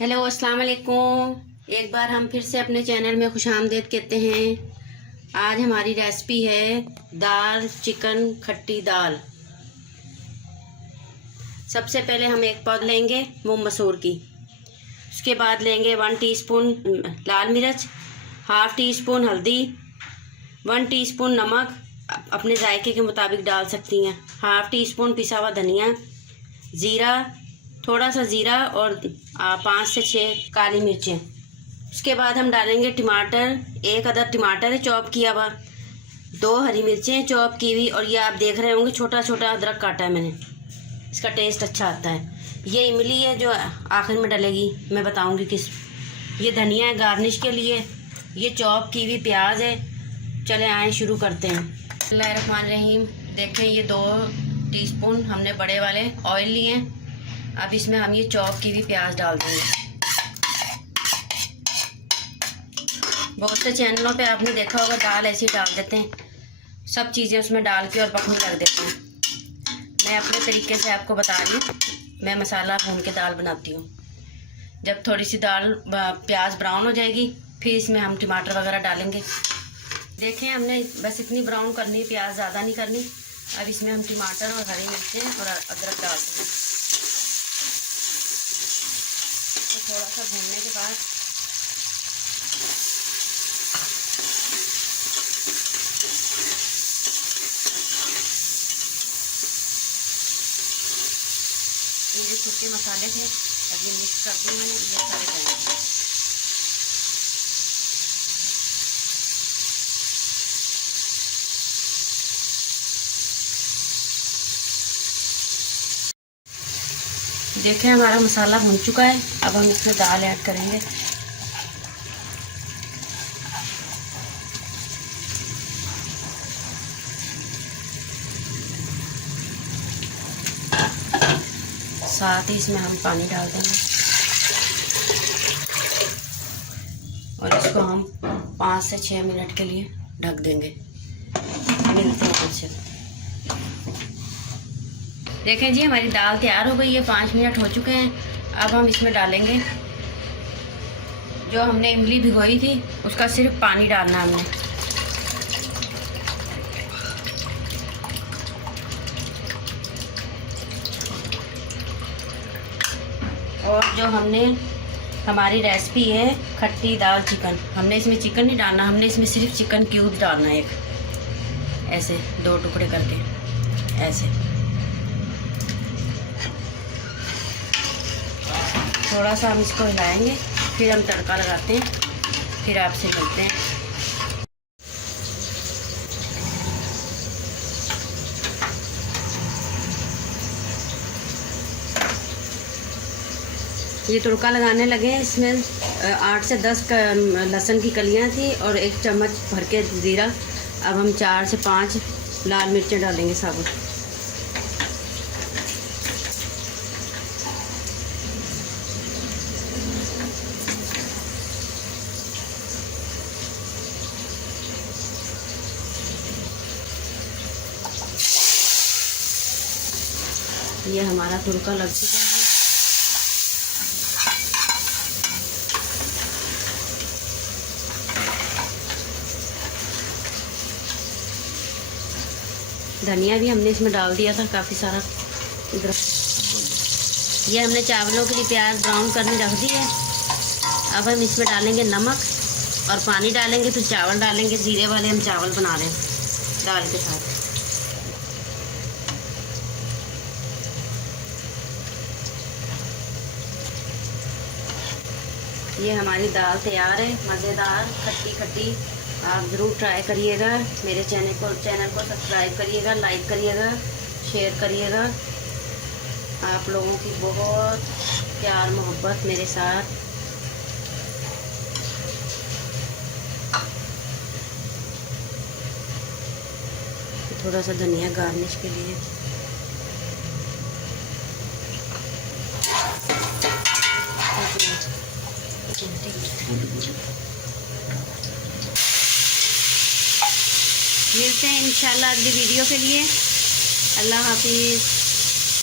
Hello अस्सलाम वालेकुम। एक बार हम फिर से अपने चैनल में खुशामदीद कहते हैं। आज हमारी रेसिपी है दाल चिकन खट्टी दाल। सबसे पहले हम एक पौध लेंगे मूंग मसूर की। उसके बाद लेंगे 1 टीस्पून लाल मिर्च, हाफ़ टी स्पून हल्दी, 1 टीस्पून नमक अपने जायके के मुताबिक डाल सकती हैं, हाफ़ टी स्पून पिसा हुआ धनिया, ज़ीरा, थोड़ा सा ज़ीरा और 5 से 6 काली मिर्चें। उसके बाद हम डालेंगे टमाटर, 1 अदद टमाटर है चॉप किया हुआ, 2 हरी मिर्चें चॉप की हुई, और ये आप देख रहे होंगे छोटा छोटा अदरक काटा है मैंने, इसका टेस्ट अच्छा आता है। ये इमली है जो आखिर में डलेगी, मैं बताऊंगी किस। ये धनिया है गार्निश के लिए, ये चॉप की हुई प्याज है। चले आए शुरू करते हैं। बिस्मिल्लाहिर्रहमानिर्रहीम। देखें ये 2 टीस्पून हमने बड़े वाले ऑयल लिए हैं। अब इसमें हम ये चॉप की हुई प्याज डाल देंगे। बहुत से चैनलों पे आपने देखा होगा दाल ऐसे ही डाल देते हैं, सब चीज़ें उसमें डाल के और पकने लग देते हैं। मैं अपने तरीके से आपको बता रही हूँ, मैं मसाला भून के दाल बनाती हूँ। जब थोड़ी सी दाल प्याज ब्राउन हो जाएगी फिर इसमें हम टमाटर वगैरह डालेंगे। देखें हमने बस इतनी ब्राउन करनी, प्याज ज़्यादा नहीं करनी। अब इसमें हम टमाटर और हरी मिर्चें और अदरक डाल देंगे। तो थोड़ा सा भूनने के बाद ये जो सूखे मसाले थे अब ये मिक्स कर दिए मैंने, ये सारे डालेंगे। देखें हमारा मसाला भून चुका है। अब हम इसमें दाल ऐड करेंगे। साथ ही इसमें हम पानी डाल देंगे और इसको हम 5 से 6 मिनट के लिए ढक देंगे। मिलते हैं कुछ। देखें जी हमारी दाल तैयार हो गई है, 5 मिनट हो चुके हैं। अब हम इसमें डालेंगे जो हमने इमली भिगोई थी, उसका सिर्फ पानी डालना है हमने। और जो हमने हमारी रेसिपी है खट्टी दाल चिकन, हमने इसमें चिकन नहीं डालना, हमने इसमें सिर्फ चिकन क्यूब डालना है, एक ऐसे 2 टुकड़े करके ऐसे। थोड़ा सा हम इसको हिलाएंगे, फिर हम तड़का लगाते हैं, फिर आपसे मिलते हैं। ये तड़का लगाने लगे। इसमें 8 से 10 लहसुन की कलियां थी और 1 चम्मच भर के ज़ीरा। अब हम 4 से 5 लाल मिर्चें डालेंगे साबुत। ये हमारा तड़का लग चुका है। धनिया भी हमने इसमें डाल दिया था काफ़ी सारा। इधर ये हमने चावलों के लिए प्याज ब्राउन करने रख दी है। अब हम इसमें डालेंगे नमक और पानी डालेंगे, फिर चावल डालेंगे। जीरे वाले हम चावल बना रहे हैं दाल के साथ। ये हमारी दाल तैयार है, मज़ेदार खट्टी खट्टी। आप ज़रूर ट्राई करिएगा। मेरे चैनल को सब्सक्राइब करिएगा, लाइक करिएगा, शेयर करिएगा। आप लोगों की बहुत प्यार मोहब्बत मेरे साथ। थोड़ा सा धनिया गार्निश के लिए। मिलते हैं इंशाल्लाह अगली वीडियो के लिए। अल्लाह हाफिज़।